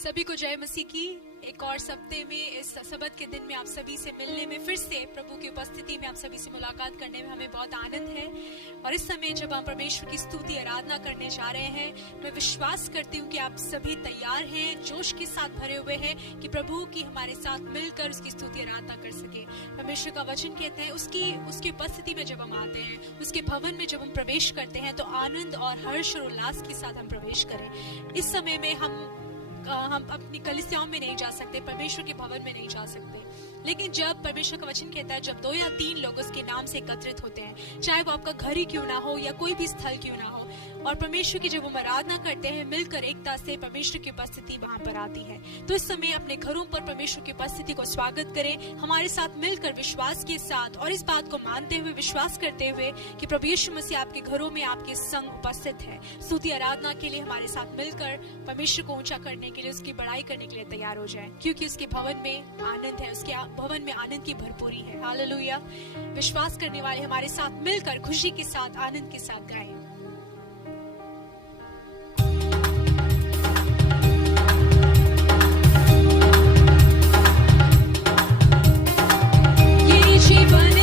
सभी को जय मसीह की। एक और सप्ते में इस सबत के दिन में आप सभी से मिलने में, फिर से प्रभु की उपस्थिति में आप सभी से मुलाकात करने में हमें बहुत आनंद है। और इस समय जब हम परमेश्वर की स्तुति आराधना करने जा रहे हैं, मैं विश्वास करती हूँ कि आप सभी तैयार हैं, जोश के साथ भरे हुए हैं कि प्रभु की हमारे साथ मिलकर उसकी स्तुति आराधना कर सके। परमेश्वर का वचन कहते हैं उसकी उपस्थिति में जब हम आते हैं, उसके भवन में जब हम प्रवेश करते हैं, तो आनंद और हर्ष और उल्लास के साथ हम प्रवेश करें। इस समय में हम अपनी कलीसियाओं में नहीं जा सकते, परमेश्वर के भवन में नहीं जा सकते, लेकिन जब परमेश्वर का वचन कहता है जब 2 या 3 लोग उसके नाम से एकत्रित होते हैं, चाहे वो आपका घर ही क्यों ना हो या कोई भी स्थल क्यों ना हो, और परमेश्वर की जब हम आराधना करते हैं मिलकर एकता से, परमेश्वर की उपस्थिति वहां पर आती है। तो इस समय अपने घरों पर परमेश्वर की उपस्थिति को स्वागत करें, हमारे साथ मिलकर विश्वास के साथ, और इस बात को मानते हुए, विश्वास करते हुए कि प्रभु यीशु मसीह आपके घरों में आपके संग उपस्थित है। स्तुति आराधना के लिए हमारे साथ मिलकर परमेश्वर को ऊंचा करने के लिए, उसकी बड़ाई करने के लिए तैयार हो जाए, क्योंकि उसके भवन में आनंद है, उसके भवन में आनंद की भरपूरी है। हालेलुया। विश्वास करने वाले हमारे साथ मिलकर खुशी के साथ, आनंद के साथ गाएं। मुसीबत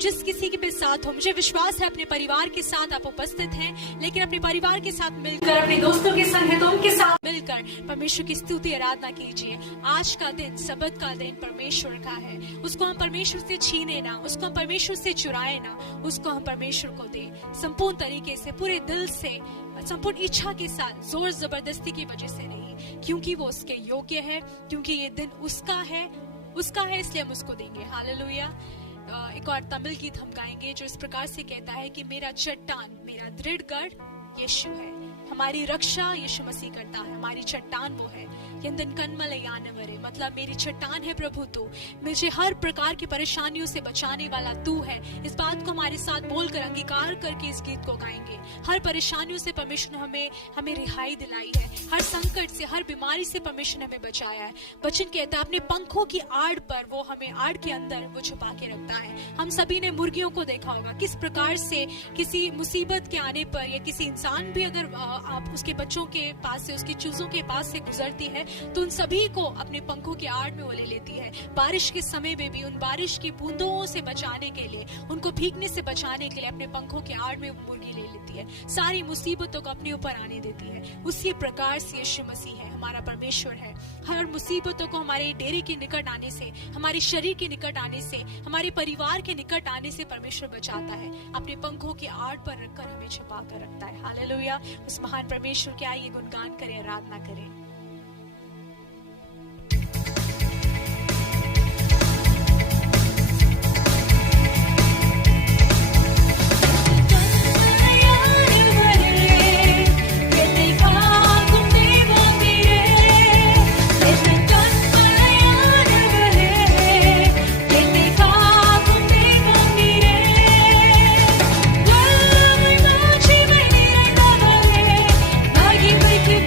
जिस किसी के भी साथ हो, मुझे विश्वास है अपने परिवार के साथ आप उपस्थित हैं, लेकिन अपने परिवार के साथ मिलकर, अपने दोस्तों के संग है तो उनके साथ मिलकर परमेश्वर की स्तुति आराधना कीजिए। आज का दिन, सबत का दिन परमेश्वर का है, उसको हम परमेश्वर से छीने ना, उसको हम परमेश्वर से चुराए ना, उसको हम परमेश्वर को दे संपूर्ण तरीके से, पूरे दिल से, संपूर्ण इच्छा के साथ, जोर जबरदस्ती की वजह से नहीं, क्योंकि वो उसके योग्य है, क्योंकि ये दिन उसका है इसलिए हम उसको देंगे। हालेलुया। एक और तमिल गीत हम गाएंगे जो इस प्रकार से कहता है कि मेरा चट्टान, मेरा दृढ़ गढ़ यीशु है, हमारी रक्षा यीशु मसीह करता है, हमारी चट्टान वो है। कन्मलयानवरे, मतलब मेरी चट्टान है प्रभु तू, मुझे हर प्रकार की परेशानियों से बचाने वाला तू है। इस बात को हमारे साथ बोलकर, अंगीकार करके इस गीत को गाएंगे। हर परेशानियों से परमेश्वर ने हमें रिहाई दिलाई है, हर संकट से, हर बीमारी से परमेश्वर ने हमें बचाया है। वचन कहता है अपने पंखों की आड़ पर वो हमें, आड़ के अंदर वो छुपा के रखता है। हम सभी ने मुर्गियों को देखा होगा किस प्रकार से किसी मुसीबत के आने पर, या किसी इंसान भी अगर आप उसके बच्चों के पास से, उसकी चूजों के पास से गुजरती है तो उन सभी को अपने पंखों की आड़ में वो ले लेती है। बारिश के समय में भी उन बारिश की बूंदों से बचाने के लिए, उनको भीगने से बचाने के लिए अपने पंखों की आड़ में वो मुर्गी ले लेती है, सारी मुसीबतों को अपने ऊपर आने देती है। उसी प्रकार से यीशु मसीह है, हमारा परमेश्वर है। हर मुसीबतों को हमारे डेरे के निकट आने से, हमारे शरीर के निकट आने से, हमारे परिवार के निकट आने से परमेश्वर बचाता है, अपने पंखों की आड़ पर रखकर हमें छुपा कर रखता है। हालेलुया। उस महान परमेश्वर के आइए गुणगान करें, आराधना करें। Bagi bagi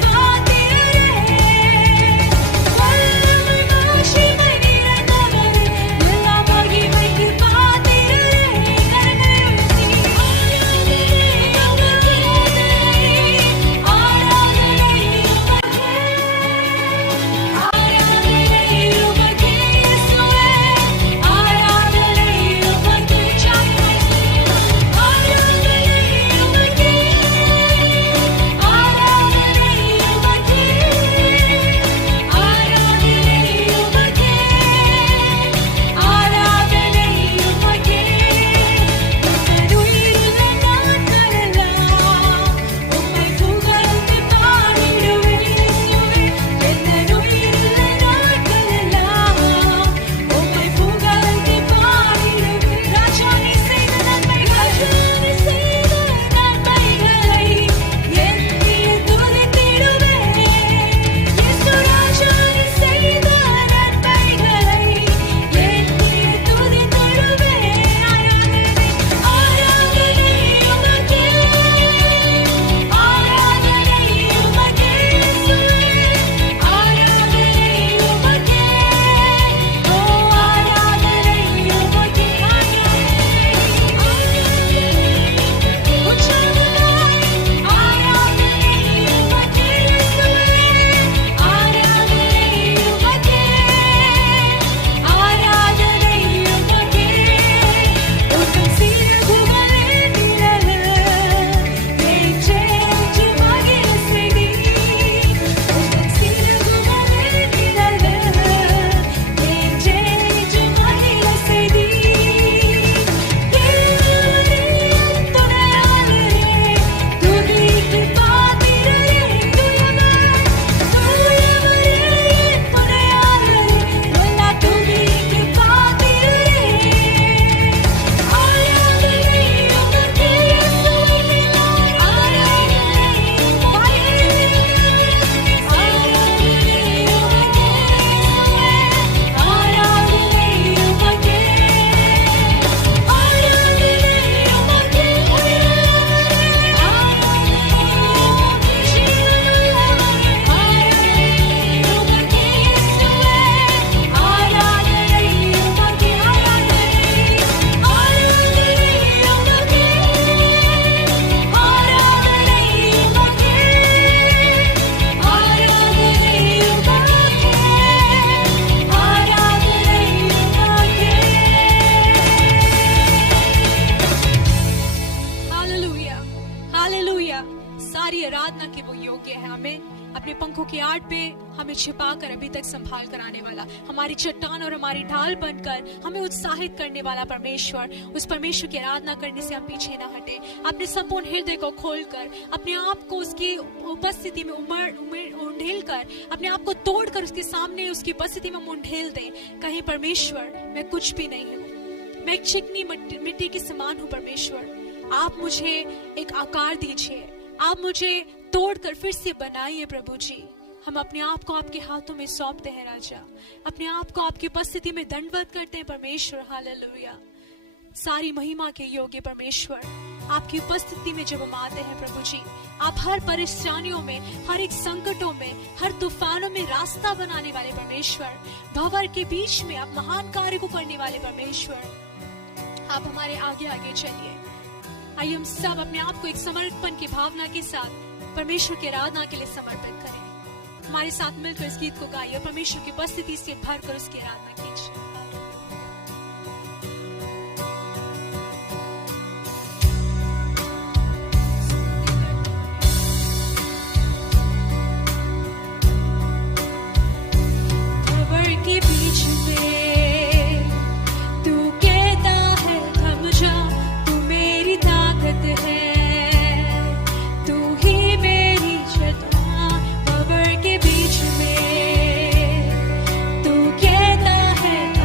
पंखों की आड़ पे हमें छिपा कर अभी तक संभाल कर आने वाला, हमारी चट्टान और हमारी ढाल बनकर हमें उत्साहित करने वाला परमेश्वर, उस परमेश्वर की आराधना करने से आप पीछे ना हटे। अपने संपूर्ण हृदय को खोलकर, अपने आप को उसकी उपस्थिति में उंडेल कर, अपने आप को तोड़कर उसके सामने उसकी उपस्थिति में मुंडेल दे। कहीं परमेश्वर मैं कुछ भी नहीं हूँ, मैं एक चिकनी मिट्टी के समान हूँ। परमेश्वर आप मुझे एक आकार दीजिए, आप मुझे तोड़कर फिर से बनाइए प्रभु जी। हम अपने आप को आपके हाथों में सौंपते हैं राजा, अपने आप को आपकी उपस्थिति में दंडवत करते हैं परमेश्वर। हालेलुया। सारी महिमा के योग्य परमेश्वर, आपकी उपस्थिति में जब हम आते हैं प्रभु जी, आप हर परेशानियों में, हर एक संकटों में, हर तूफानों में रास्ता बनाने वाले परमेश्वर, भंवर के बीच में आप महान कार्य को करने वाले परमेश्वर, आप हमारे आगे आगे चलिए। आइए हम सब अपने आप को एक समर्पण की भावना के साथ परमेश्वर की आराधना के लिए समर्पित करें। हमारे साथ मिलकर इस गीत को गाइए, परमेश्वर की उपस्थिति से भरकर उसकी आराधना कीजिए। तू कहता है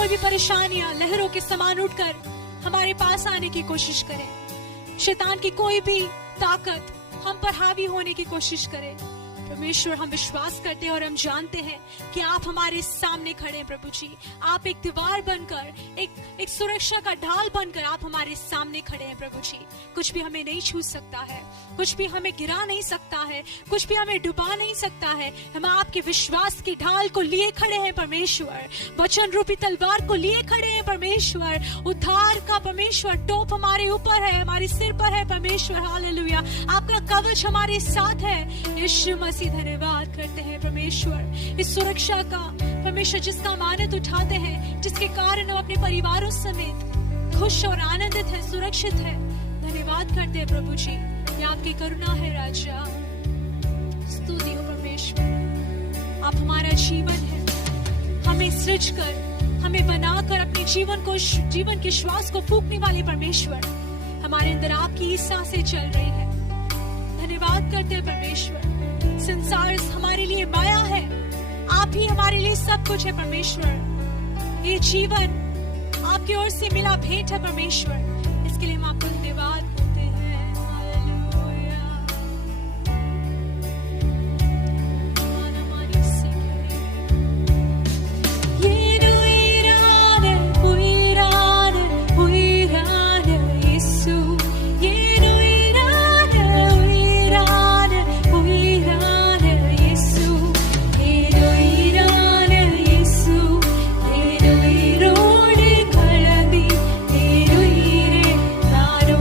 कोई भी परेशानियां लहरों के समान उठकर हमारे पास आने की कोशिश करे, शैतान की कोई भी ताकत हम पर हावी होने की कोशिश करे, परमेश्वर हम विश्वास करते हैं और हम जानते हैं कि आप हमारे सामने खड़े हैं प्रभु जी। आप एक दीवार बनकर, एक सुरक्षा का ढाल बनकर आप हमारे सामने खड़े हैं प्रभु जी। कुछ भी हमें नहीं छू सकता है, कुछ भी हमें गिरा नहीं सकता है, कुछ भी हमें डुबा नहीं सकता है। हम आपके विश्वास की ढाल को लिए खड़े हैं परमेश्वर, वचन रूपी तलवार को लिए खड़े हैं परमेश्वर। उद्धार का परमेश्वर टोप हमारे ऊपर है, हमारे सिर पर है परमेश्वर। हालेलुया, आपका कवच हमारे साथ है। यीशु मसीह धन्यवाद करते हैं परमेश्वर इस सुरक्षा का, परमेश्वर जिसका हम आनंद उठाते हैं, जिसके कारण हम अपने परिवारों समेत खुश और आनंदित है, सुरक्षित है। धन्यवाद करते हैं प्रभु जी, ये आपकी करुणा है राजा। स्तुति हो परमेश्वर, आप हमारा जीवन है, हमें सृज कर, हमें बनाकर अपने जीवन के श्वास को फूंकने वाले परमेश्वर, हमारे अंदर आपकी ही सांसें चल रही है। धन्यवाद करते हैं परमेश्वर। संसार हमारे लिए माया है, आप ही हमारे लिए सब कुछ है परमेश्वर। ये जीवन आपकी ओर से मिला भेंट है परमेश्वर, इसके लिए हम आपको धन्यवाद देते हैं। हालेलुया। Naru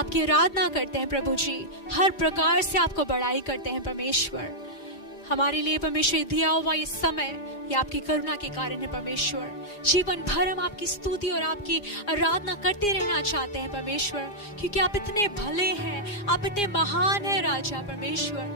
आपकी आराधना करते हैं प्रभु जी, हर प्रकार से आपको बड़ाई करते हैं परमेश्वर। हमारे लिए परमेश्वर दिया हुआ ये समय ये आपकी करुणा के कारण है परमेश्वर। जीवन भर हम आपकी स्तुति और आपकी आराधना करते रहना चाहते हैं परमेश्वर, क्योंकि आप इतने भले हैं, आप इतने महान हैं राजा परमेश्वर।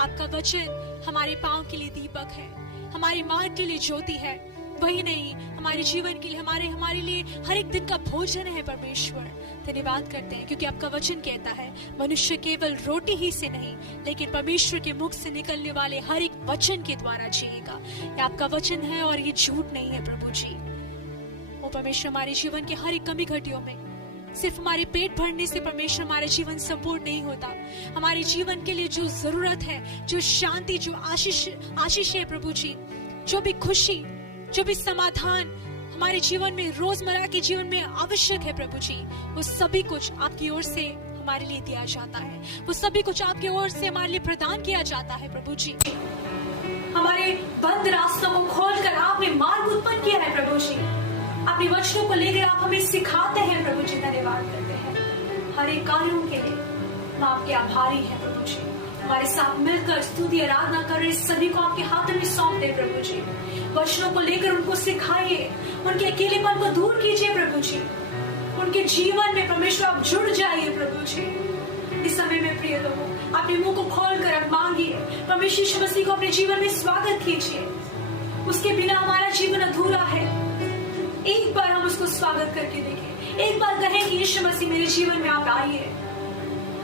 आपका वचन हमारे पांव के लिए दीपक है, हमारे मार्ग के लिए ज्योति है। वही नहीं, हमारे जीवन के लिए हमारे लिए हर एक दिन का भोजन है परमेश्वर। धन्यवाद करते हैं क्योंकि आपका वचन कहता है मनुष्य केवल रोटी ही से नहीं लेकिन परमेश्वर के मुख से निकलने वाले हर एक वचन के द्वारा जिएगा। ये आपका वचन है और ये झूठ नहीं है प्रभु जी। ओ परमेश्वर, हमारे जीवन के हर एक कमी घटियों में सिर्फ हमारे पेट भरने से परमेश्वर हमारा जीवन संपूर्ण नहीं होता। हमारे जीवन के लिए जो जरूरत है, जो शांति, जो आशीष है प्रभु जी, जो भी खुशी, जो भी समाधान हमारे जीवन में, रोजमर्रा के जीवन में आवश्यक है प्रभु जी, वो सभी कुछ आपकी ओर से हमारे लिए दिया जाता है। वो सभी कुछ आपकी ओर से हमारे लिए प्रदान किया जाता है प्रभु जी। हमारे बंद रास्तों को खोलकर आपने मार्ग उत्पन्न किया है प्रभु जी। अपने वचनों को लेकर आप हमें सिखाते हैं प्रभु जी। धन्यवाद करते हैं हर एक कार्यों के लिए। हम आपके आभारी हैं प्रभु जी। हमारे साथ मिलकर स्तुति आराधना कर रहे सभी को आपके हाथों में सौंप दे प्रभु जी। वचनों को लेकर उनको सिखाइए, उनके अकेलेपन को दूर कीजिए प्रभु जी। उनके जीवन में परमेश्वर आप जुड़ जाइए प्रभु जी। इस समय में प्रिय लोगों, अपने मुंह को खोलकर आप मांगिए, परमेश्वर यीशु मसीह को अपने जीवन में स्वागत कीजिए। उसके बिना हमारा जीवन अधूरा है। एक बार हम उसको स्वागत करके देखें, एक बार कहें कि यीशु मसीह मेरे जीवन में आप आइए।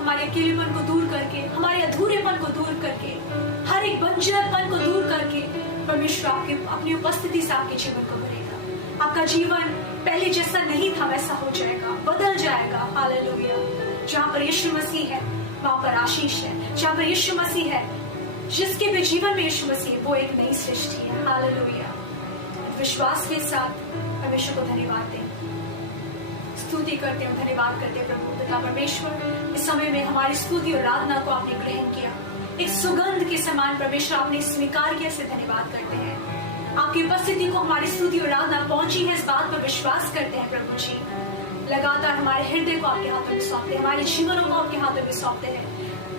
हमारे अकेलेपन को दूर करके, हमारे अधूरेपन को दूर करके, हर एक बंजरपन को दूर करके परमेश्वर आपके अपनी उपस्थिति से आपके जीवन को भरेगा। आपका जीवन पहले जैसा नहीं था वैसा हो जाएगा, बदल जाएगा। हालेलुया। जहाँ पर यीशु मसीह है वहाँ पर आशीष है। जहाँ पर यीशु मसीह है, जिसके भी जीवन में यीशु मसीह है, वो एक नई सृष्टि है। हालेलुया। विश्वास के साथ परमेश्वर को धन्यवाद दें, स्तुति करते हैं, धन्यवाद करते हैं प्रभु पिता परमेश्वर। इस समय में हमारी स्तुति और आराधना को आपने ग्रहण किया, एक सुगंध के समान परमेश्वर आपने स्वीकार किया, से धन्यवाद करते हैं। आपकी उपस्थिति को हमारी स्तुति और आराधना पहुंची है, इस बात पर विश्वास करते हैं प्रभु जी। लगातार हमारे हृदय को आपके हाथों में सौंपते हैं, हमारे जीवनों को आपके हाथों में सौंपते हैं,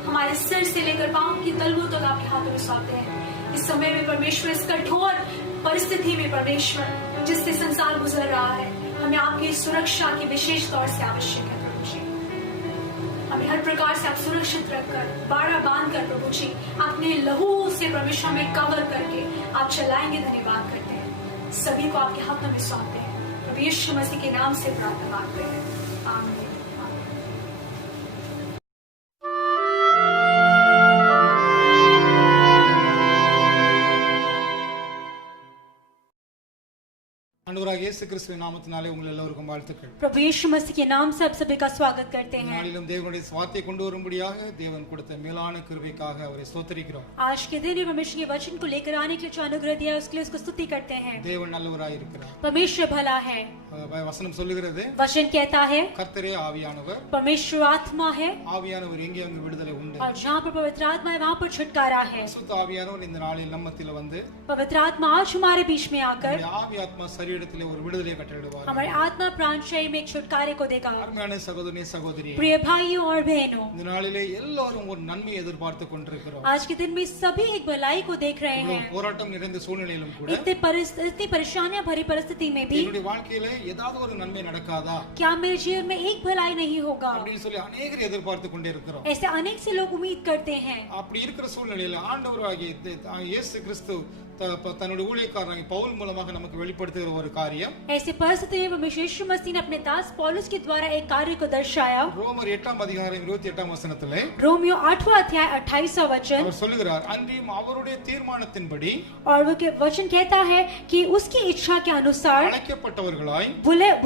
हमारे सिर से लेकर पांव की तलवों तक आपके हाथों में सौंपते हैं। इस समय में परमेश्वर, इस कठोर परिस्थिति में परमेश्वर जिससे संसार गुजर रहा है, हमें आपकी सुरक्षा की विशेष तौर से आवश्यक है प्रभु जी। हमें हर प्रकार से आप सुरक्षित रखकर, बाड़ा बांध कर प्रभु जी अपने लहू से परमेश्वर में कवर करके आप चलाएंगे। धन्यवाद करते हैं, सभी को आपके हाथों में सौंपते हैं प्रभु यीशु मसीह के नाम से प्रार्थना मांगते हैं, आमीन। ஆண்டவராகிய இயேசு கிறிஸ்துவின் நாமத்தினாலே உங்கள் எல்லோருக்கும் வாழ்த்துக்கள்। प्रभु यीशु मसीह के नाम से आप सभी का स्वागत करते हैं। நாளிலும் தேவனுடைய வார்த்தையை கொண்டு வரும்படியாக தேவன் கொடுத்த மேலான கிருபைக்காக அவரை ஸ்தோத்திரிக்கிறோம்। आज के दिन परमेश्वर के वचन को लेकर आने के लिए जो अनुग्रह दिया उसके लिए उसको स्तुति करते हैं। தேவன் நல்லவராய் இருக்கிறார், परमेश्वर भला है। வசனம் சொல்லுகிறது, वचन कहता है கர்த்தரே ஆவியானவர், परमेश्वर आत्मा है, ஆவியானவர் எங்கே அங்கு விடுதலை உண்டு। और जहाँ पर पवित्र आत्मा है वहाँ पर छुटकारा है। சுத்த ஆவியானவர் இந்த நாளில் நம்ம மத்தியில் வந்து पवित्र आत्मा आज हमारे बीच में आकर ஆவி ஆத்மா சரீரத்திலே ஒரு விடுதலை கட்டளையிடுவார்। हमारे आत्मा प्राण शरीर में एक छुटकारे को देगा। அருமையான சகோதரனே சகோதரியே, प्रिय भाइयों और बहनों, இந்த நாளிலே எல்லாரும் ஒரு நன்மை எதிர்பார்த்து கொண்டிருக்கிறோம்। आज के दिन में सभी एक भलाई को देख रहे हैं। போராட்டம் நிறைந்த சூழ்நிலையிலும் கூட, इतनी परेशानियां भरी परिस्थिति में भी என்னுடைய வாழ்க்கையில ஏதாவது ஒரு நன்மை நடக்காதா, क्या मेरे जीवन में एक भलाई नहीं होगा, அப்படின்னு சொல்லி अनेகர் எதிர்பார்த்து கொண்டே இருக்கிறோம்। ऐसे अनेक से लोग उम्मीद करते हैं। அப்படி இருக்கிற சூழ்நிலையில ஆண்டவராகிய இயேசு கிறிஸ்து தன்னுடைய ஊழியக்காரனாகிய பவுல் மூலமாக நமக்கு வெளிப்படுத்துகிற ஒரு காரியம், ऐसे परिस्थिति में परमेश्वर यीशु मसीह ने अपने दास पौलुस के द्वारा एक कार्य को दर्शाया। ரோமர் 8 அதிகாரம் 28 வசனத்திலே, रोमियो 8वां अध्याय 28वां वचन, அவர் சொல்லுகிறார், அன்றியும் அவருடைய தீர்மானத்தின்படி, और वो वचन कहता है कि उसकी इच्छा के अनुसार அழைக்கப்பட்டவர்களாய்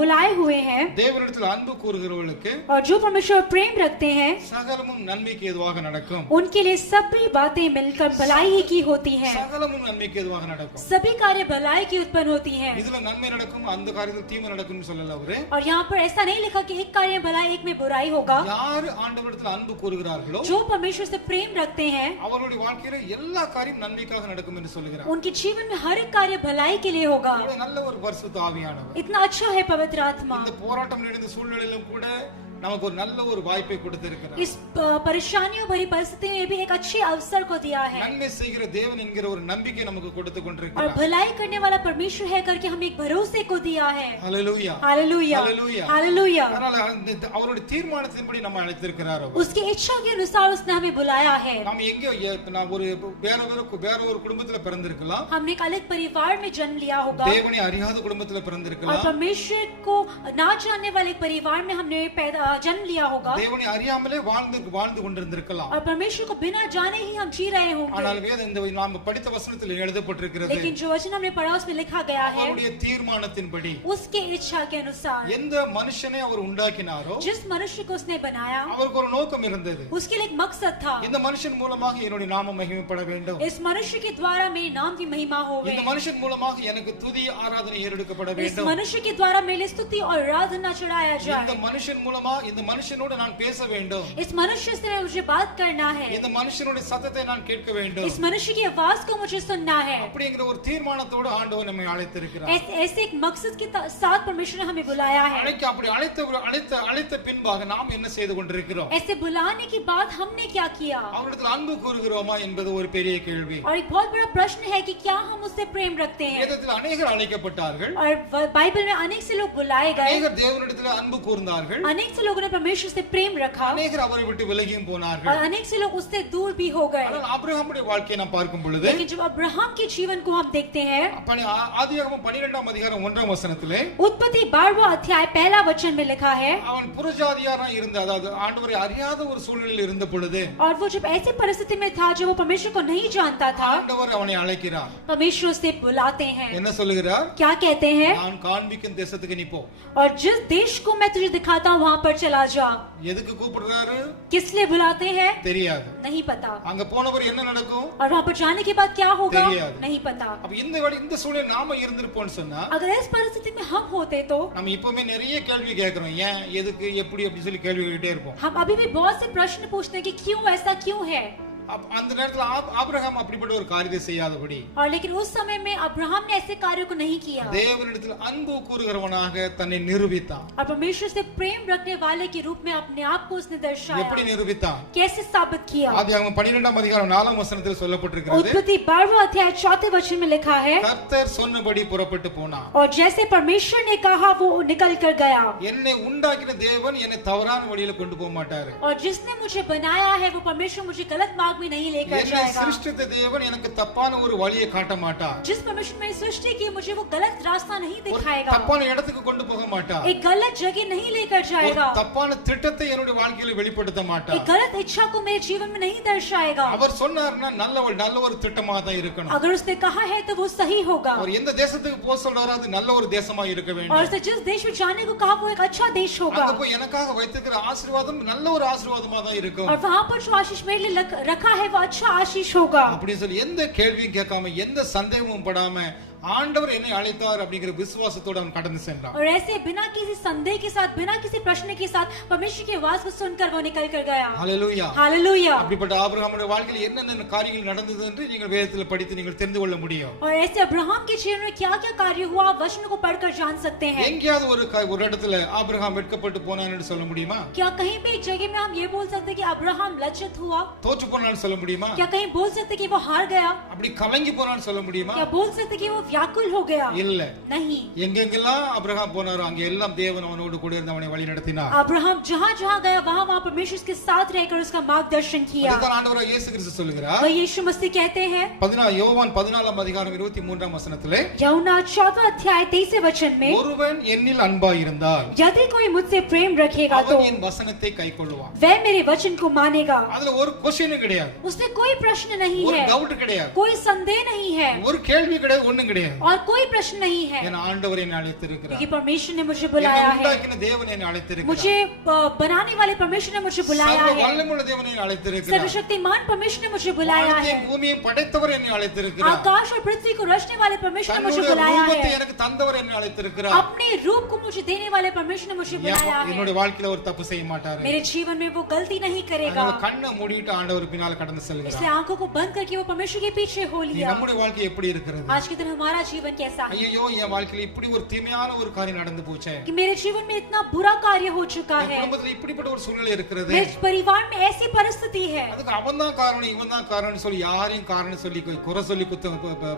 बुलाए हुए हैं, தேவனிடத்தில் அன்பு கூறுகிறவர்களுக்கு और जो परमेश्वर प्रेम रखते हैं சகலமும் நன்மைக்கு ஏதுவாக நடக்கும்। उनके लिए सभी बातें मिलकर भलाई ही की होती हैं। சகலமும் நன்மைக்கு ஏதுவாக நடக்கும், सभी कार्य भलाई की उत्पन्न होती हैं। இதுல நன்மை நடக்கும், அந்த காரியத்தில் தீமை நடக்கும்னு சொல்லல அவரு। और यहाँ पर ऐसा नहीं लिखा कि एक कार्य भलाई एक में बुराई होगा। யார் ஆண்டவரிடத்தில் அன்பு கூறுகிறார்களோ, जो परमेश्वर से प्रेम रखते हैं, அவருடைய வாழ்க்கையில எல்லா காரியம் நன்மைக்காக நடக்கும் என்று சொல்லுகிறார்। उनके जीवन में हर एक कार्य भलाई के लिए होगा। நல்ல ஒரு பரிசுத்த ஆவியானவர், इतना अच्छा है पवित्र आत्मा। இந்த போராட்டம் நிறைந்த சூழ்நிலையிலும் கூட நமக்கு ஒரு நல்ல ஒரு வாய்ப்பை கொடுத்திருக்கிறார். इस परेशानियों भरी परिस्थिति में भी एक अच्छे अवसर को दिया है நன்மை செய்கிற தேவன் என்கிற ஒரு நம்பிக்கை நமக்கு கொடுத்து और கொண்டிருக்கிறார். भलाई करने वाला परमेश्वर है करके हमें एक भरोसे को दिया है. ஹalleluya हालेलुया ஹalleluya हालेलुया. அதனால அவருடைய தீர்மானத்தின்படி நம்ம அழைத்திருக்கிறார். उसकी इच्छा के अनुसार उसने हमें बुलाया है. நாம் எங்கேயோ நான் ஒரு வேற ஒரு குடும்பத்துல பிறந்திருக்கலாம். हमने एक अलग परिवार में जन्म लिया होगा தேவனை அறியாத குடும்பத்துல और பிறந்திருக்கலாம். परमेश्वर को ना जानने वाले परिवार में हमने जन्म लिया होगा தேவனை அறியாமலே வாழ்ந்து கொண்டிருந்திருக்கலாம். और परमेश्वर को बिना जाने ही हम जी रहे होंगे. ஆனால் வேதம் இந்த நாம் படித்த வசனத்தில் எழுதப்பட்டிருக்கிறது. लेकिन जो वचन हमने पढ़ा उसमें लिखा गया है அவருடைய தீர்மானத்தின்படி उसके इच्छा के अनुसार எந்த மனுஷனை அவர் உண்டாக்கினாரோ जिस मनुष्य को उसने बनाया அவருக்கு ஒரு நோக்கம் இருந்தது. उसके लिए एक मकसद था. இந்த மனுஷன் மூலமாக என்னுடைய நாமம் மகிமைப்பட வேண்டும். इस मनुष्य के द्वारा मेरे नाम की महिमा होवे. இந்த மனுஷன் மூலமாக எனக்கு துதி ஆராதனை ஏறெடுக்கப்பட इस வேண்டும். मनुष्य के द्वारा मेरे स्तुति और आराधना चढ़ाया இந்த जाए. மனுஷன் மூலமா இந்த மனுஷனோடு நான் பேச வேண்டும். इस मनुष्य से मुझे बात करना है. இந்த மனுஷனுடைய சத்தத்தை நான் கேட்க வேண்டும். इस मनुष्य की आवाज को मुझे सुनना है. அப்படிங்கிற ஒரு தீர்மானத்தோடு ஆண்டவர் நம்மை அழைத்திருக்கிறார். ऐसे एक मकसद के साथ परमेश्वर ने हमें बुलाया है. அப்படி அழைத்த பின்பாக நாம் என்ன செய்து கொண்டிருக்கிறோம்? ऐसे बुलाने के बाद हमने क्या किया? அவரிடத்தில் அன்பு கூறுகிறோமா என்பது ஒரு பெரிய கேள்வி. और एक बहुत बड़ा प्रश्न है कि क्या हम उससे प्रेम रखते हैं? வேதத்தில் अनेகர் அழைக்கப்பட்டார்கள். और बाइबल में अनेक से लोग बुलाए गए. अनेகர் தேவனிடத்தில் அன்பு கூர்ந்தார்கள். अनेक से लोगों ने परमेश्वर से प्रेम रखा. अनेகர் அவரை விட்டு விலகியும் போனார்கள். और अनेक से लोग उससे दूर भी हो गए. ஆனால் ஆபிரகாமுடைய வாழ்க்கையை நாம் பார்க்கும் பொழுது लेकिन जब अब्राहम के जीवन को हम देखते हैं ஆதியாகமம் 12ஆம் அதிகாரம் 1ஆம் வசனத்திலே उत्पत्ति 12वां अध्याय पहला वचन में लिखा है அவன் புறஜாதியாரா இருந்த அதாவது ஆண்டவரை அறியாத ஒரு சூழ்நிலையில் இருந்த பொழுது और वो जब ऐसी परिस्थिति में था जब वो परमेश्वर को नहीं जानता था ஆண்டவர் அவனை அழைக்கிறார். परमेश्वर उसे बुलाते हैं. என்ன சொல்லுகிறார்? क्या कहते हैं? நான் காண்பிக்கும் தேசத்துக்கு நீ போ. और जिस देश को मैं तुझे दिखाता हूं वहां पर चला जा. எதுக்கு கூப்பிடுறாரு? किस लिए बुलाते हैं? தெரியாது. नहीं पता. அங்க போனவர் என்ன நடக்கும்? और वहां पर जाने के बाद क्या होगा? தெரியாது. नहीं पता. அப்ப இந்த சூழ்நிலை நாம இருந்திருப்போம்னு சொன்னா अगर इस परिस्थिति में हम होते तो நம்ம இப்பவுமே நிறைய கேள்வி கேக்குறோம். ஏன் எதுக்கு எப்படி அப்படி சொல்லி கேள்வி கேட்டே இருப்போம். हम अभी भी बहुत से प्रश्न पूछते हैं कि क्यों ऐसा क्यों है. அந்த நேரத்துல ஆபிரகாம் அப்படிப்பட்ட ஒரு காரியத்தை செய்யாதபடி और लेकिन उस समय में अब्राहम ने ऐसे कार्यों को नहीं किया. தேவனிடத்தில் அன்பு கூறுகிறவனாக தன்னை நிரூபித்தான். और परमेश्वर से प्रेम रखने वाले के रूप में अपने आप को उसने दर्शाया. எப்படி நிரூபித்தான்? कैसे साबित किया? ஆதியாகமம் 12ஆம் அதிகாரம் 4ஆம் வசனத்தில் சொல்லப்பட்டிருக்கிறது. उत्पत्ति 12वां अध्याय 4थे वचन में लिखा है கர்த்தர் சொன்னபடி புறப்பட்டு போனான். और जैसे परमेश्वर ने कहा वो निकल कर गया. என்னை உண்டாக்கின தேவன் என்னை தவறான வழியில கொண்டு போக மாட்டாரு. और जिसने मुझे बनाया है वो परमेश्वर मुझे गलत मार्ग में नहीं लेकर என்னை जाएगा. சிருஷ்டித்த தேவன் எனக்கு தப்பான ஒரு வழியை காட்ட மாட்டார். जिस परमेश्वर ने सृष्टि की मुझे वो गलत रास्ता नहीं ஒரு दिखाएगा. தப்பான இடத்துக்கு கொண்டு போக மாட்டார். एक गलत जगह नहीं लेकर ஒரு जाएगा. தப்பான திட்டத்தை என்னுடைய வாழ்க்கையில வெளிப்படுத்த एक மாட்டார். गलत इच्छा को मेरे जीवन में नहीं दर्शाएगा. அவர் சொன்னார்னா நல்ல ஒரு திட்டமா தான் இருக்கணும். अगर उसने कहा है तो वो सही होगा. அவர் எந்த தேசத்துக்கு போக சொல்றாரோ அது நல்ல ஒரு தேசமா இருக்க और வேண்டும். उसने जिस देश में जाने को कहा वो एक अच्छा देश होगा. அங்க போய் எனக்காக வைத்திருக்கிற ஆசீர்வாதம் நல்ல ஒரு ஆசீர்வாதமா தான் இருக்கும். और वहां पर जो आशीष मेरे लिए रखा है वो अच्छा आशीष होगा. அப்படின்னு சொல்லி எந்த கேள்வியும் கேட்காம எந்த சந்தேகமும் படாம ஆண்டவர் என்னை அழைத்தார் அப்படிங்கிற விசுவாசத்தோட அவன் கடந்து சென்றான். और ऐसे बिना किसी संदेह के साथ बिना किसी प्रश्न के साथ परमेश्वर की आवाज को सुनकर वो निकल कर गया. ஹalleluya. हालेलुया. அப்படிப்பட்ட ஆபிரகாமுடைய வாழ்க்கையில் என்னென்ன காரியங்கள் நடந்தது என்று நீங்கள் வேதத்தில் படித்து நீங்கள் தெரிந்து கொள்ள முடியும். और ऐसे अब्राहम के जीवन में क्या-क्या कार्य हुआ आप वचनों को पढ़कर जान सकते हैं. எங்கேயாவது ஒரு இடத்துல ஆபிரகாம் வெட்கப்பட்டு போனான்னு சொல்ல முடியுமா? क्या कहीं पे एक जगह में हम ये बोल सकते हैं कि अब्राहम लज्जित हुआ? தோற்று போனான்னு சொல்ல முடியுமா? क्या कहीं बोल सकते कि वो हार गया? அப்படி கலங்கி போனான்னு சொல்ல முடியுமா? क्या बोल सकते कि वो व्याकुल हो गया? இல்ல. नहीं. எங்கெங்கெல்லாம் ஆபிரகாம் போனாரோ அங்க எல்லாம் தேவன் அவனோடு கூட இருந்து அவனை வழி நடத்தினார். अब्राहम जहां-जहां गया वहां परमेश्वर के साथ रहकर उसका मार्गदर्शन किया. அதுதான் ஆண்டவராகிய இயேசு கிறிஸ்து சொல்கிறார். वही यीशु मसीह कहते हैं யோவான் 14ஆம் அதிகாரம் 23ஆம் வசனத்திலே यूहन्ना 14वां अध्याय 23वें वचन में ஒருவன் என்னில் அன்பாய் இருந்தால் यदि कोई मुझसे प्रेम रखेगा तो அவன் என் வசனத்தை கைக்கொள்வான். वह मेरे वचन को मानेगा. அதுல ஒரு क्वेश्चन கிடையாது. उसमें कोई प्रश्न नहीं ஒரு है. டவுட் கிடையாது. कोई संदेह नहीं है. ஒரு கேள்வி கிடையாது, ஒண்ணும் கிடையாது. और कोई प्रश्न नहीं है. என் ஆண்டவர் என்னை அழைத்திருக்கிறார். क्योंकि परमेश्वर ने मुझे बुलाया है. உண்டாக்கின தேவன் என்னை அழைத்திருக்கிறார். मुझे बनाने वाले परमेश्वर ने मुझे बुलाया சர்வ है. வல்லமையுள்ள தேவன் என்னை அழைத்திருக்கிறார். सर्वशक्तिमान परमेश्वर ने मुझे बुलाया है. வானத்தையும் பூமியையும் படைத்தவர் என்னை அழைத்திருக்கிறார். आकाश और पृथ्वी को रचने वाले परमेश्वर ने मुझे தன்னுடைய बुलाया ரூபத்தை है. எனக்கு தந்தவர் என்னை அழைத்திருக்கிறார். अपने रूप को मुझे देने वाले परमेश्वर ने मुझे बुलाया है. என்னுடைய வாழ்க்கையில ஒரு தப்பு செய்ய மாட்டாரு. मेरे जीवन में वो गलती नहीं करेगा. அதனால கண்ணை மூடிட்டு ஆண்டவர் பின்னால கடந்து इसलिए செல்கிறார். आंखों को बंद करके वो परमेश्वर के पीछे हो लिया. நம்முடைய வாழ்க்கை எப்படி இருக்கிறது? आज के दिन हमारी हमारा जीवन कैसा है। ஐயோ என் வாழ்க்கையில இப்படி ஒரு தீமையான ஒரு காரியம் நடந்து போச்சே, कि मेरे जीवन में इतना बुरा कार्य हो चुका என் है, குடும்பத்துல இப்படிப்பட்ட ஒரு சூழ்நிலை இருக்கிறது, मेरे परिवार में ऐसी परिस्थिति है। அதுக்கு அவன் தான் காரணம் இவன் தான் காரணம் சொல்லி யாரையும் காரணம் சொல்லி குறை சொல்லி குத்த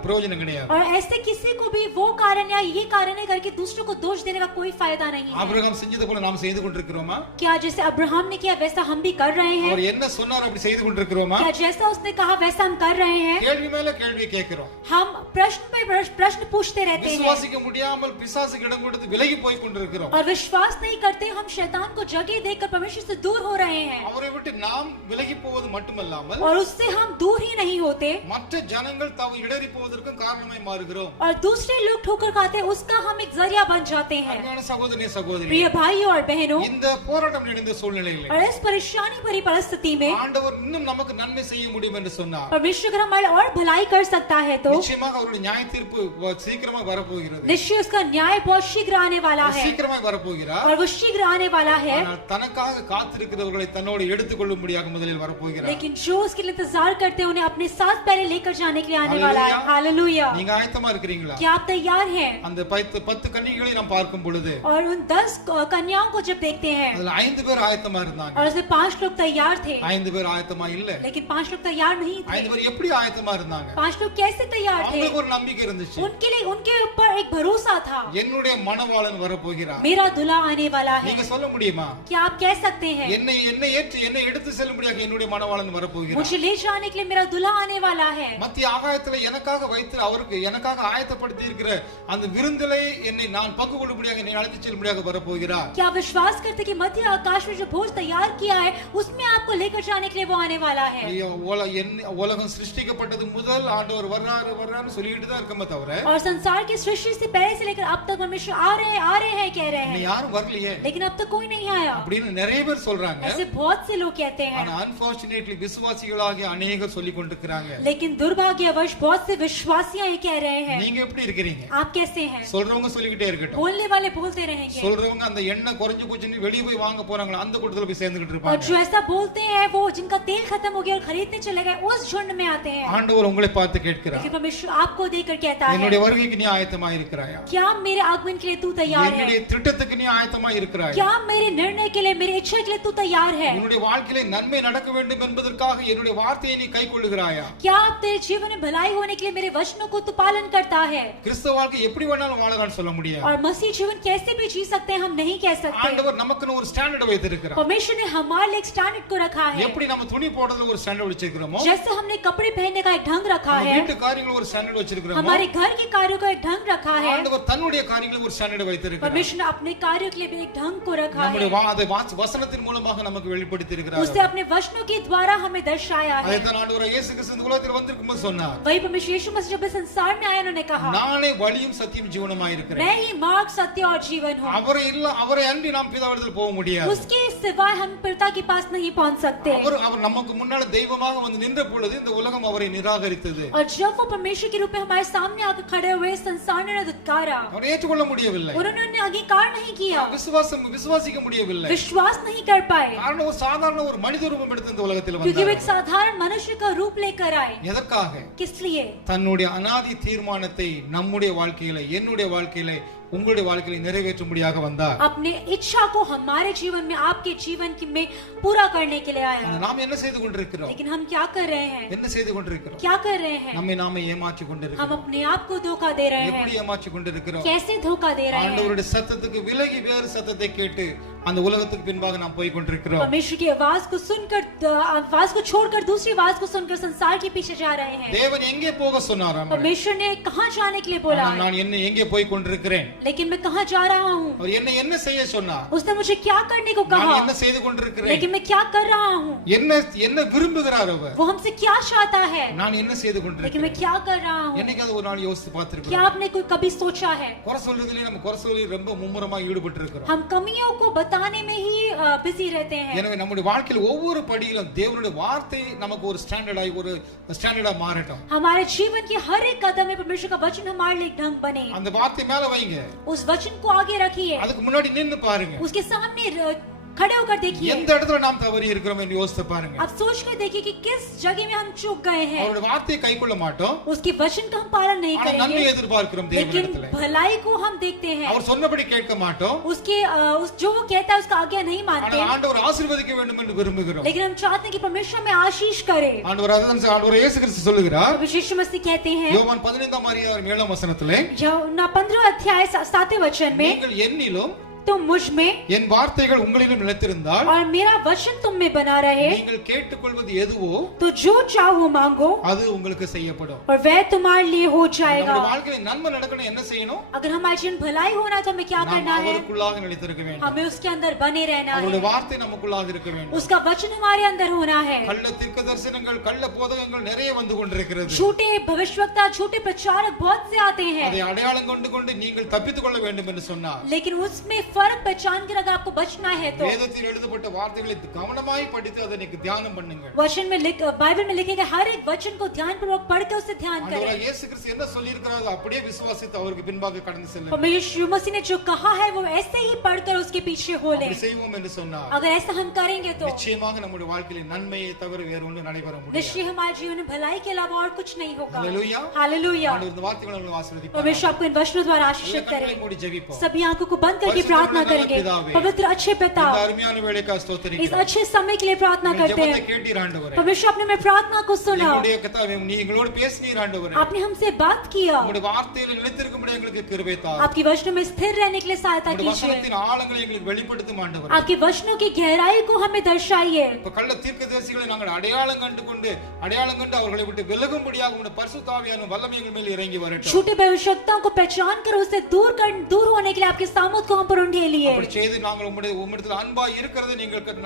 பிரயோஜனம் கிடையாது. और ऐसे किसी को भी वो कारण या ये कारण है करके दूसरों को दोष देने का कोई फायदा नहीं है। ஆபிரகாம் செஞ்சது போல நாம் செய்து கொண்டிருக்கிறோமா? क्या जैसे अब्राहम ने किया वैसा हम भी कर रहे हैं? அவர் என்ன சொன்னார் அப்படி செய்து கொண்டிருக்கிறோமா? क्या जैसा उसने कहा वैसा हम कर रहे हैं? கேள்வி மேல கேள்வி கேட்கிறோம், हम प्रश्न पे प्रश्न पूछते रहते हैं விசுவாசிக்க முடியாமல் பிசாசுக்கு இடம் கொடுத்து விலகி போய் கொண்டிருக்கிறோம், और विश्वास नहीं करते, हम शैतान को जगह देकर परमेश्वर से दूर हो रहे हैं। அவரை விட்டு நாம் விலகி போவது மட்டுமல்லாமல் और उससे हम दूर ही नहीं होते மற்ற ஜனங்கள் தாவு இடறி போவதற்கும் காரணமாய் மாறுகிறோம்। और दूसरे लोग ठोकर खाते उसका हम एक जरिया बन जाते हैं। அன்பான சகோதரனே சகோதரி, प्रिय भाइयों और बहनों, இந்த போராட்டம் நிறைந்த சூழ்நிலையில் और इस परेशानी भरी परिस्थिति में ஆண்டவர் இன்னும் நமக்கு நன்மை செய்ய முடியும் என்று சொன்னார்। परमेश्वर अगर हमारे और भलाई कर सकता है तो நிச்சயமாக அவருடைய நியாய தீர்ப்பு சீக்கிரமா வரப்போகிறது, निश्चय उसका न्याय बहुत शीघ्र आने वाला है சீக்கிரமாய் வரப்போகிறார்। और वो शीघ्र आने वाला है। ஆனால் தனக்காக காத்திருக்கிறவர்களை தன்னோடு எடுத்துக்கொள்ளும்படியாக முதலில் வரப்போகிறார்। लेकिन जो उसके लिए इंतजार करते हैं उन्हें अपने साथ पहले लेकर जाने के लिए आने वाला है। हालेलुया। நீங்க ஆயத்தமா இருக்கிறீங்களா? क्या आप तैयार हैं? அந்த 10 கன்னிகைகளை நாம் பார்க்கும் பொழுது और उन 10 कन्याओं को जब देखते हैं அதுல 5 பேர் ஆயத்தமா இருந்தாங்க, और उसमें 5 लोग तैयार थे, 5 பேர் ஆயத்தமா இல்ல। लेकिन 5 लोग तैयार नहीं थे। 5 பேர் எப்படி ஆயத்தமா இருந்தாங்க? 5 लोग कैसे तैयार थे? அவங்களுக்கு ஒரு நம்பிக்கை இருந்துச்சு, उनके लिए उनके ऊपर एक भरोसा था, என்னுடைய மணவாளன் வரப்போகிறார்। मेरा दूल्हा आने वाला है। நீங்க சொல்ல முடியுமா? क्या आप कह सकते हैं என்னை ஏற்று என்னை எடுத்து செல்லும்படியாக என்னுடைய மணவாளன் வரப்போகிறார்। मुझे ले जाने के लिए मेरा दूल्हा आने वाला है। மத்திய ஆகாயத்துல எனக்காக வைத்து அவருக்கு எனக்காக ஆயத்தப்படுத்தி இருக்கிற அந்த விருந்திலே என்னை நான் பங்கு கொள்ளும்படியாக என்னை அழைத்து செல்லும்படியாக வரப்போகிறார்। क्या विश्वास करते कि मध्य आकाश में जो भोज तैयार किया है उसमें आपको लेकर जाने के लिए वो आने वाला है। ஐயோ உலகம் சிருஷ்டிக்கப்பட்டது முதல் ஆண்டவர் வர்றாருன்னு சொல்லிட்டு தான் இருக்கமே தவிர और संसार की सृष्टि से पहले से लेकर अब तक परमेश्वर आ रहे हैं कह रहे हैं, யாரும் வரலையே लेकिन अब तक कोई नहीं आया। அப்படின்னு நிறைய பேர் சொல்றாங்க। ऐसे बहुत से लोग कहते हैं, ஆனா अनफॉर्चूनेटली விசுவாசிகளாகிய अनेகர் சொல்லி கொண்டிருக்கிறாங்க। लेकिन दुर्भाग्यवश बहुत से विश्वासियां ये कह रहे हैं। நீங்க எப்படி இருக்கீங்க? आप कैसे हैं? சொல்றவங்க சொல்லிக்கிட்டே இருக்கட்டும், बोलने वाले बोलते रहेंगे, சொல்றவங்க அந்த எண்ணெய் குறைஞ்சு போச்சுன்னு வெளிய போய் வாங்க போறாங்களா அந்த கூட்டத்துல போய் சேர்ந்துகிட்டு और இருப்பாங்க। जो ऐसा बोलते हैं वो जिनका तेल खत्म हो गया और खरीदने चले गए उस झुंड में आते हैं। ஆண்டவர் உங்களை பார்த்து கேட்கிறார், लेकिन परमेश्वर आपको देखकर कहता है, என்னுடைய வருகைக்கு நீ ஆயத்தமா இருக்கிறாயா? क्या मेरे आगमन के लिए तू तैयार है? என்னுடைய திட்டத்துக்கு நீ ஆயத்தமா இருக்கிறாயா? क्या मेरे निर्णय के लिए, मेरी इच्छा के लिए तू तैयार है? உன்னுடைய வாழ்க்கையிலே நன்மை நடக்க வேண்டும் என்பதற்காக என்னுடைய வார்த்தையை நீ கைக்கொள்ளுகிறாயா? क्या आप तेरे जीवन में भलाई होने के लिए मेरे वचनों को तू पालन करता है? கிறிஸ்தவ வாழ்க்கை எப்படி வேணாலும் வாழலாம்னு சொல்ல முடியாது। और मसीह जीवन कैसे भी जी सकते हैं हम नहीं कह सकते। ஆண்டவர் நமக்குன்னு ஒரு ஸ்டாண்டர்ட் வைத்திருக்கிறார்। परमेश्वर ने हमारे लिए एक स्टैंडर्ड को रखा है। எப்படி நம்ம துணி போடுறதுல ஒரு ஸ்டாண்டர்ட் வச்சிருக்கிறோமோ, जैसे हमने कपड़े पहनने का एक ढंग रखा நம்ம है, வீட்டு காரியங்களுக்கு ஒரு ஸ்டாண்டர்ட் வச்சிருக்கிறோமோ, हमारे घर के कार्यों का एक ढंग रखा है, ஆண்டவர் தன்னுடைய காரியங்களுக்கு ஒரு ஸ்டாண்டர்ட் வைத்திருக்கிறார்। परमेश्वर ने अपने कार्यों के लिए भी एक ढंग को रखा நம்முடைய है। அதை வசனத்தின் மூலமாக நமக்கு வெளிப்படுத்தி இருக்கிறார்। उसने अपने वचनों के द्वारा हमें दर्शाया है। அதைத்தான் ஆண்டவர் இயேசு கிறிஸ்து இந்த உலகத்தில் வந்திருக்கும்போது சொன்னார், वही परमेश्वर यीशु मसीह जब इस संसार में आए उन्होंने कहा, நானே வழியும் சத்தியம் ஜீவனுமாய் இருக்கிறேன், मैं ही मार्ग सत्य और जीवन हूँ, அவரை அன்றி நாம் பிதாவிடத்தில் போக முடியாது। उसके सिवाय हम पिता के पास नहीं पहुंच सकते। அவர் நமக்கு முன்னால தெய்வமாக வந்து நின்ற பொழுது இந்த உலகம் அவரை நிராகரித்தது, और जब वो परमेश्वर के रूप में हमारे सामने आकर खड़े हुए संसार ने दुत्कारा, அவரை ஏற்றுக்கொள்ள முடியவில்லை, और उन्होंने अंगीकार नहीं किया, விசுவாசிக்க முடியவில்லை। विश्वास नहीं कर पाए, காரணம் ஒரு சாதாரண ஒரு மனித ரூபம் எடுத்து இந்த உலகத்தில் क्योंकि वो एक வந்தார்। साधारण मनुष्य का रूप लेकर आए। எதற்காக? किस लिए? தன்னுடைய அனாதி தீர்மானத்தை நம்முடைய வாழ்க்கையில என்னுடைய வாழ்க்கையில உங்களுடைய வாழ்க்கையில நிறைவேற்றும்படியாக வந்தார்। अपने इच्छा को हमारे जीवन में, आपके जीवन में पूरा करने के लिए आया। நாம் என்ன செய்து கொண்டிருக்கிறோம்? लेकिन हम क्या कर रहे हैं? என்ன செய்து கொண்டிருக்கிறோம்? क्या कर रहे हैं? நம்மை நாமே ஏமாற்றி हम கொண்டிருக்கிறோம்। अपने आप को धोखा दे रहे எப்படி हैं। ஏமாற்றி கொண்டிருக்கிறோம்? कैसे धोखा दे रहे हैं? ஆண்டவருடைய சத்தத்துக்கு விலகி வேறு சத்தத்தை கேட்டு அந்த உலகத்துக்கு பின்பாக நாம் போய் கொண்டிருக்கிறோம்। परमेश्वर की आवाज को सुनकर, आवाज को छोड़कर दूसरी आवाज को सुनकर संसार के पीछे जा रहे हैं। தேவன் எங்கே போக சொன்னார்? परमेश्वर ने कहां जाने के लिए बोला है? நான் என்ன எங்கே போய் கொண்டிருக்கிறேன்? लेकिन मैं कहां जा रहा हूं? அவர் என்ன செய்ய சொன்னார்? उसने मुझे क्या करने को நான் कहा? என்ன செய்து கொண்டிருக்கிறேன்? लेकिन मैं क्या कर रहा हूं? என்ன விரும்புகிறார் அவர்? वो हमसे क्या चाहता है? நான் என்ன செய்து लेकिन கொண்டிருக்கிறேன்? मैं क्या कर रहा हूं? என்னைக்காவது ஒரு நாள் யோசித்து क्या பார்த்திருக்கிறோம்? आपने कोई कभी सोचा है? குறை சொல்றதுல நம்ம குறை சொல்லி ரொம்ப மும்முரமா ஈடுபட்டு இருக்கிறோம்। हम कमियों को बताने में ही बिजी रहते हैं। எனவே நம்முடைய வாழ்க்கையில் ஒவ்வொரு படியிலும் தேவனுடைய வார்த்தை நமக்கு ஒரு ஸ்டாண்டர்டா மாறட்டும்। हमारे जीवन के हर एक कदम में परमेश्वर का वचन हमारे लिए एक ढंग बने। அந்த வார்த்தை மேல வைங்க, उस वचन को आगे रखिए, அதுக்கு முன்னாடி நின்னு பாருங்க, उसके सामने खड़े होकर देखिए, எந்த இடத்துல நாம் தவறி இருக்கிறோம் என்று யோசித்து பாருங்க. आप सोच कर देखिए कि किस जगह में हम चूक गए हैं। அவருடைய வார்த்தையை கைக்கொள்ள மாட்டோம், उसके वचन का हम पालन नहीं ஆனா நன்மை करेंगे, எதிர்பார்க்கிறோம் लेकिन தேவனிடத்திலே. भलाई को हम देखते हैं। அவர் சொன்னபடி கேட்க மாட்டோம், उसके जो वो कहता है उसका आज्ञा नहीं मानते, ஆனால் ஆண்டவர் ஆசீர்வதிக்க வேண்டும் என்று விரும்புகிறோம். लेकिन हम चाहते हैं कि परमेश्वर में आशीष करे। ஆண்டவர் அதான் ஆண்டவர் இயேசு கிறிஸ்து சொல்லுகிறார், यीशु मसीह कहते हैं யோவான் 15 அதிகாரம் 7 வசனத்திலே, यूहन्ना 15 अध्याय 7 वचन में, நீங்கள் என்னிலும் तुम मुझ में என் வார்த்தைகள் உங்களிலும் நிலைத்திருந்தால் और मेरा वचन तुम में बना रहे, நீங்கள் கேட்டுக்கொள்வது எதுவோ तो जो चाहो मांगो அது உங்களுக்கு செய்யப்படும். और वह तुम्हारे लिए हो जाएगा। நம்முடைய வாழ்க்கையில நன்மை நடக்கணும் என்ன செய்யணும்? अगर हमारे जीवन भलाई होना है तो हमें क्या நாம் करना है? அவருக்குள்ளாக நிலைத்திருக்க வேண்டும். हमें उसके अंदर बने रहना அவருடைய है, வார்த்தை நமக்குள்ளாக இருக்க வேண்டும். उसका वचन हमारे अंदर होना है। கள்ள தீர்க்கதரிசனங்கள் கள்ள போதகங்கள் நிறைய வந்து கொண்டிருக்கிறது. झूठे भविष्यवक्ता झूठे प्रचारक बहुत से आते हैं, அதை அடையாளம் கொண்டு நீங்கள் தப்பித்துக் கொள்ள வேண்டும் என்று சொன்னார். लेकिन उसमें फर्क पहचान कर अगर आपको बचना है तो வேதத்தில் எழுதப்பட்ட வார்த்தைகளை கவனமாய் படித்து அதை நீங்க தியானம் பண்ணுங்க. वचन में बाइबल में लिखे गए हर एक वचन को ध्यानपूर्वक पढ़ के उसे ध्यान करें। ஆண்டவர் இயேசு கிறிஸ்து என்ன சொல்லி இருக்கிறாரோ அப்படியே விசுவாசித்து அவருக்கு பின்பாக கடந்து செல்லுங்க. परमेश्वर यीशु मसीह ने जो कहा है वो ऐसे ही पढ़कर उसके पीछे हो ले। அப்படி செய்வோம் என்று சொன்னார். अगर ऐसा हम करेंगे तो நிச்சயமாக நம்முடைய வாழ்க்கையில் நன்மையை தவிர வேறு ஒன்றும் நடைபெற முடியாது. निश्चय हमारे जीवन में भलाई के अलावा और कुछ नहीं होगा। Hallelujah, hallelujah. ஆண்டவர் இந்த வார்த்தைகளை உங்களுக்கு ஆசீர்வதிப்பார். परमेश्वर आपको इन वचनों द्वारा आशीषित करे। மூடி ஜெபிப்போம். सभी आंखों को बंद करके प्रार्थना करेंगे। पवित्र अच्छे पिता, இந்த அருமையான வேளைக்காக ஸ்தோத்திரிக்கிறோம். इस अच्छे समय के लिए प्रार्थना करते ஜெபத்தை हैं। கேட்டீர் ஆண்டவரே. परमेश्वर आपने मेरी प्रार्थना को सुना, எங்களுடைய கர்த்தாவே நீங்களோடு பேசினீர் ஆண்டவரே. आपने हमसे बात किया, உங்களுடைய வார்த்தையில் நிலைத்திருக்கும்படி எங்களுக்கு கிருபை தாரும். आपकी वचनों में स्थिर रहने के लिए सहायता உங்களுடைய कीजिए, வசனத்தின் ஆழங்களை எங்களுக்கு வெளிப்படுத்தும் ஆண்டவரே. आपके वचनों की गहराई को हमें दर्शाइए। இப்ப கள்ள தீர்க்கதரிசிகளை நாங்கள் அடையாளம் கண்டு அவர்களை விட்டு விலகும்படியாக உங்களுடைய பரிசுத்த ஆவியான வல்லமை எங்கள் மேல் இறங்கி வரட்டும். झूठे भविष्यवक्ताओं को पहचान कर उससे दूर होने के लिए आपके सामर्थ को हम पर उंडे लिए। அப்படி செய்து நாங்கள் உம்மிடத்தில் அன்பாய் இருக்கிறதை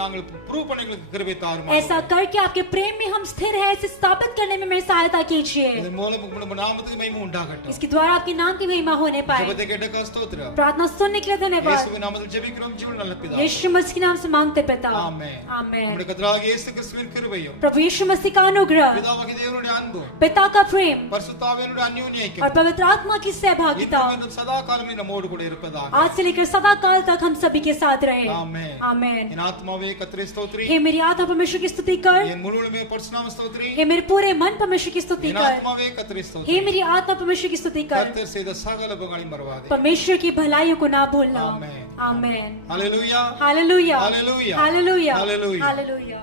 நாங்கள் ப்ரூவ் பண்ண எங்களுக்கு கிருபை தாரும். ऐसा करके आपके प्रेम में हम स्थिर हैं इसे स्थापित करने में मेरी सहायता कीजिए। இதன் மூலம் உம்முடைய நாமத்துக்கு மகிமை உண்டாகட்டும். इसके द्वारा आपके नाम की महिमा होने पाए। ஜெபத்தை கேட்டதற்காக ஸ்தோத்திரம். प्रार्थना सुनने के लिए धन्यवाद। இயேசுவின் நாமத்தில் ஜெபிக்கிறோம் ஜீவன் நல்ல பிதாவே. यीशु मसीह के नाम से मांगते पिता, ஆமென். आमेन। நம்முடைய கர்த்தராகிய இயேசு கிறிஸ்துவின் கிருபையும் प्रभु यीशु मसीह का अनुग्रह, பிதாவாகிய தேவனுடைய அன்பும் पिता का प्रेम பரிசுத்த ஆவியானுடைய அந்யோன்ய और ஐக்கியம் पवित्र आत्मा की सहभागिता இன்னும் சதா காலமே நம்மோடு கூட இருப்பதாக. आज से लेकर सदा काल तक हम सभी के साथ रहे। ஆமென். आमेन। என் ஆத்மாவே கர்த்தரை ஸ்தோத்திரி, हे मेरी आत्मा परमेश्वर की स्तुति कर, என் முழுவதுமே பரிசுநாம ஸ்தோத்திரி. हे मेरे पूरे मन परमेश्वर की स्तुति என் कर, ஆத்மாவே கர்த்தரை ஸ்தோத்திரி. हे मेरी आत्मा परमेश्वर की स्तुति कर, கர்த்தர் செய்த சகல உபகாரங்களையும் மறவாதே. परमेश्वर की भलाइयों को ना भूलना। Amen. Amen. Hallelujah, hallelujah, hallelujah, hallelujah, hallelujah. Hallelujah.